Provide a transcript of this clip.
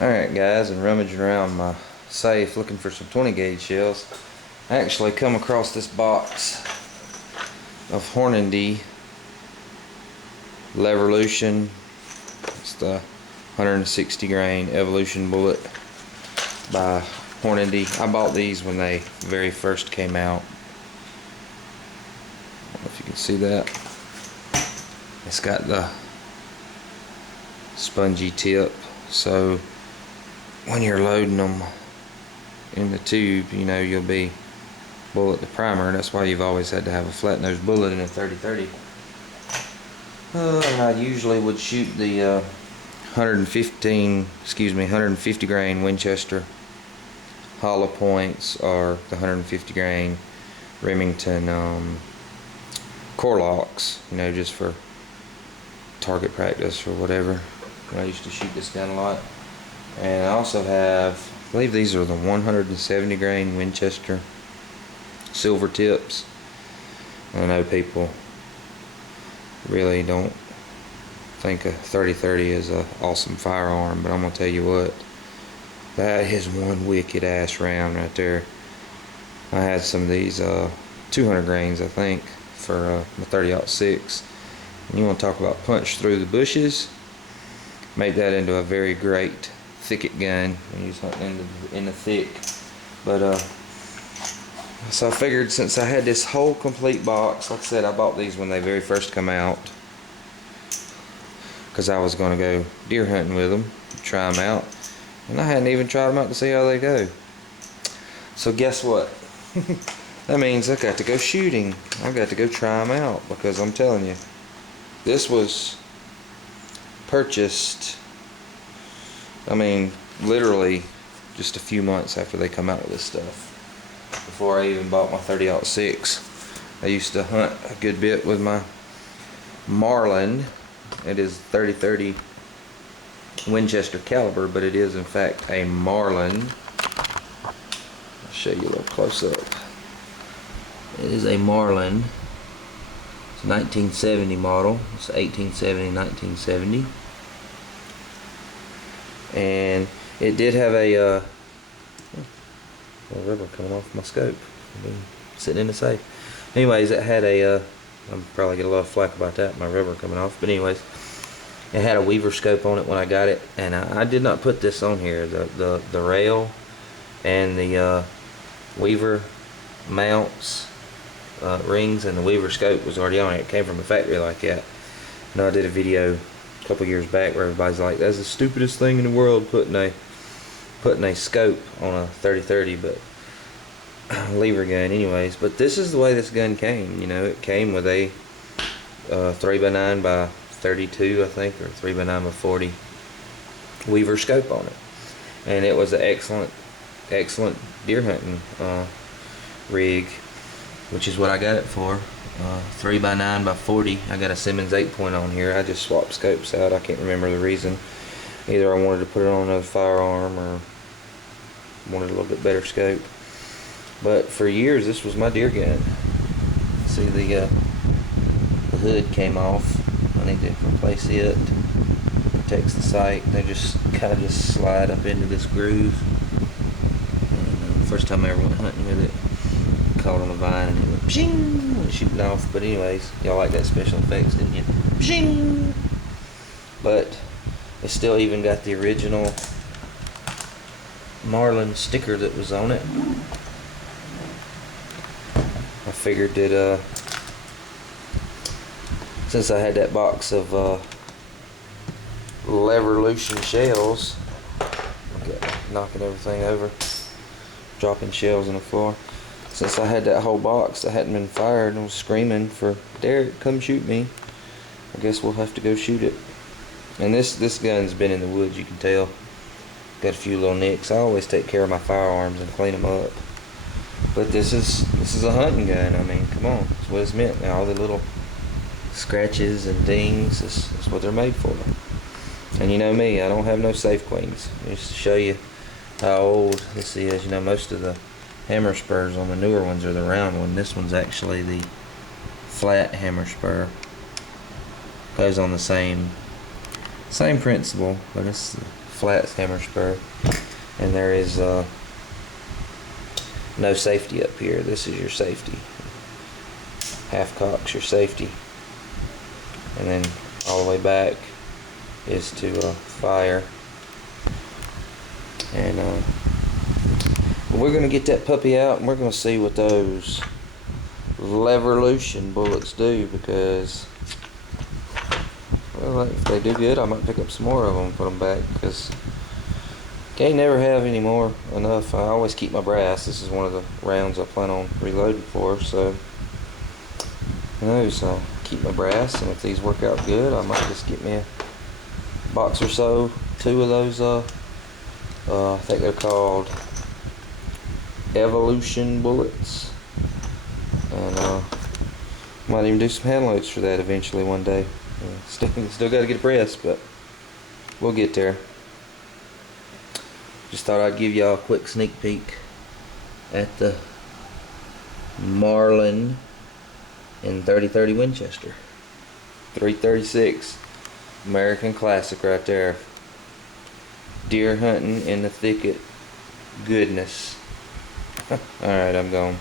Alright guys, and rummaging around my safe looking for some 20 gauge shells, I actually come across this box of Hornady Levolution. It's the 160 grain Evolution bullet by Hornady. I bought these when they very first came out. I don't know if you can see that. It's got the spongy tip, so when you're loading them in the tube, you know, you'll be bullet the primer. That's why you've always had to have a flat nose bullet in a 30-30. I usually would shoot the 150 grain Winchester hollow points, or the 150 grain Remington core locks, you know, just for target practice or whatever. I used to shoot this gun a lot. And I also have, I believe these are the 170 grain Winchester silver tips. I know people really don't think a 30-30 is an awesome firearm, but I'm gonna tell you what, that is one wicked ass round right there. I had some of these 200 grains, I think, for my 30-06. And you want to talk about punch through the bushes, make that into a very great thicket gun when you're hunting in the thick. But so I figured, since I had this whole complete box, like I said, I bought these when they very first come out because I was going to go deer hunting with them, try them out, and I hadn't even tried them out to see how they go. So guess what? That means I got to go shooting. I got to go try them out, because I'm telling you, this was purchased, I mean, literally just a few months after they come out with this stuff. Before I even bought my 30-06. I used to hunt a good bit with my Marlin. It is 30-30 Winchester caliber, but it is in fact a Marlin. I'll show you a little close up. It is a Marlin. It's a 1970 model. It's 1870-1970. And it did have a rubber coming off my scope. Sitting in the safe. Anyways, it had a I'm probably get a lot of flack about that, my rubber coming off, but anyways, it had a Weaver scope on it when I got it, and I did not put this on here. The rail and the Weaver mounts, rings, and the Weaver scope was already on it. It came from the factory like that. And I did a video a couple years back where everybody's like, that's the stupidest thing in the world, putting a scope on a 30-30, but lever gun anyways. But this is the way this gun came. You know, it came with a 3x9 by 32, I think, or 3x9 by 40 Weaver scope on it, and it was an excellent deer hunting rig, which is what I got it for. 3x9 by 40. I got a Simmons 8-point on here. I just swapped scopes out. I can't remember the reason. Either I wanted to put it on another firearm or wanted a little bit better scope. But for years, this was my deer gun. See, the hood came off. I need to replace it. Protects the sight. They just kind of just slide up into this groove. And first time I ever went hunting with it, caught on a vine and it went pshing, went shooting off. But anyways, y'all like that special effects, didn't you? Pshing. But it still even got the original Marlin sticker that was on it. I figured that since I had that box of Levolution shells, knocking everything over, dropping shells on the floor. Since I had that whole box that hadn't been fired and was screaming for Derek, come shoot me, I guess we'll have to go shoot it. And this gun's been in the woods, you can tell. Got a few little nicks. I always take care of my firearms and clean them up. But this is a hunting gun. I mean, come on, that's what it's meant. Now, all the little scratches and dings is what they're made for. And you know me, I don't have no safe queens. Just to show you how old this is. You know, most of the hammer spurs on the newer ones are the round one. This one's actually the flat hammer spur. Goes on the same principle, but it's flat hammer spur, and there is no safety up here. This is your safety. Half cock's your safety, and then all the way back is to fire. And we're gonna get that puppy out, and we're gonna see what those Levolution bullets do, because, well, if they do good, I might pick up some more of them and put them back, because can't never have any more enough. I always keep my brass. This is one of the rounds I plan on reloading for, so who knows, I'll keep my brass, and if these work out good, I might just get me a box or so, 2 of those, I think they're called Evolution bullets. And might even do some hand loads for that eventually one day. Still got to get a press, but we'll get there. Just thought I'd give y'all a quick sneak peek at the Marlin in 30-30 Winchester. 336, American classic right there. Deer hunting in the thicket goodness. Alright, I'm gone.